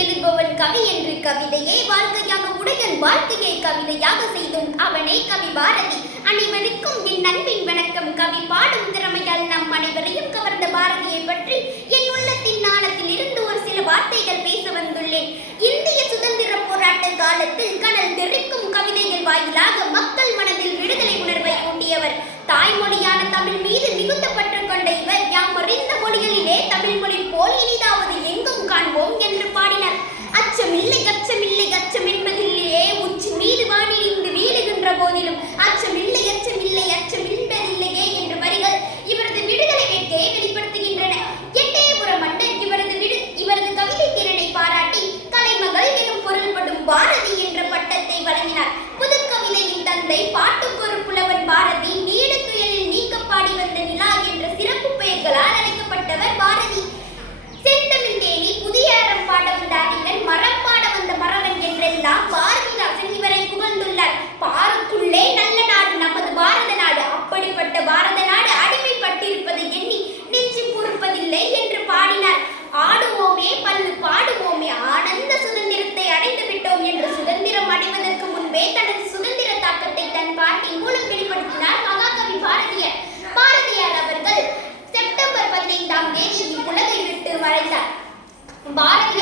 எழுதுபவன் கவி என்று கவிதையே வாழ்க்கையாக உடையன் வாழ்க்கையை கவிதையாக செய்தும் அவனே கவி பாரதி. அனைவருக்கும் என் அன்பின் வணக்கம். கவி பாடும் திறமையால் நம் அனைவரையும் கவர்ந்த பாரதியை பற்றி என் உள்ளத்தின் நாளத்தில் இருந்து ஒரு சில வார்த்தைகள் பேச வந்துள்ளேன். இந்திய சுதந்திர போராட்ட காலத்தில் கடல் தெரிக்கும் கவிதைகள் வாயிலாக மக்கள் மனதில் விடுதலை உணர்வை ஊட்டியவர். தாய்மொழியான தமிழ் மீது மிகுந்த பற்று கொண்ட இவர் யாம் அறிந்த மொழிகளிலே தமிழ் மொழி போல் இனிதாவது எங்கும் காண்போம் என்று பாடினார். அச்சமில்லை அச்சமில்லை அச்சம் என்பதில்லையே உச்சி மீது வானிடிந்து வீழுகின்ற போதிலும் அச்சமில்லை அச்சமில்லை அச்சம் என்பதில்லையே என்ற வரிகள் இவரது விடுதலை வேட்கையை வெளிப்படுத்துகின்றன. எட்டயபுரம் மன்னர் இவரது கவிதை திறனை பாராட்டி கலைமகள் எனும் பொருள்படும் பாரதி என்ற பட்டத்தை வழங்கினார். புது கவிதையின் தந்தை பாட்டுக்கொரு புலவன் பாரதி நீடு துயலில் நீக்க பாடி வந்த நிலா என்ற சிறப்பு பெயர்களால் அழைக்கப்பட்டவர் பாரதி. செந்தமிழ் தேனி புதிய அறம் பாட வந்த அறிஞன் மரம் பாட வந்த மறவன் என்றெல்லாம் பாரதிதாசன் இவரை புகழ்ந்துள்ளார். பாருக்குள்ளே நல்ல நாடு நமது பாரத நாடு, அப்படிப்பட்ட பாரத நாடு அடிமைப்பட்டிருப்பதை எண்ணி நெஞ்சு பொறுப்பதில்லை என்று பாடினார். ஆடுவோமே பல்லு பாடுவோமே ஆனந்த சுதந்திரத்தை அடைந்து விட்டோம் என்று சுதந்திரம் அடைவதற்கு முன்பே தனது சுதந்திர தாக்கத்தை தன் பாட்டின் மூலம் வெளிப்படுத்தினார் மகாகவி பாரதியார். பாரதியார் அவர்கள் செப்டம்பர் 15ஆம் தேதி இவ்வுலகை விட்டு மறைந்தார். பாரதியார்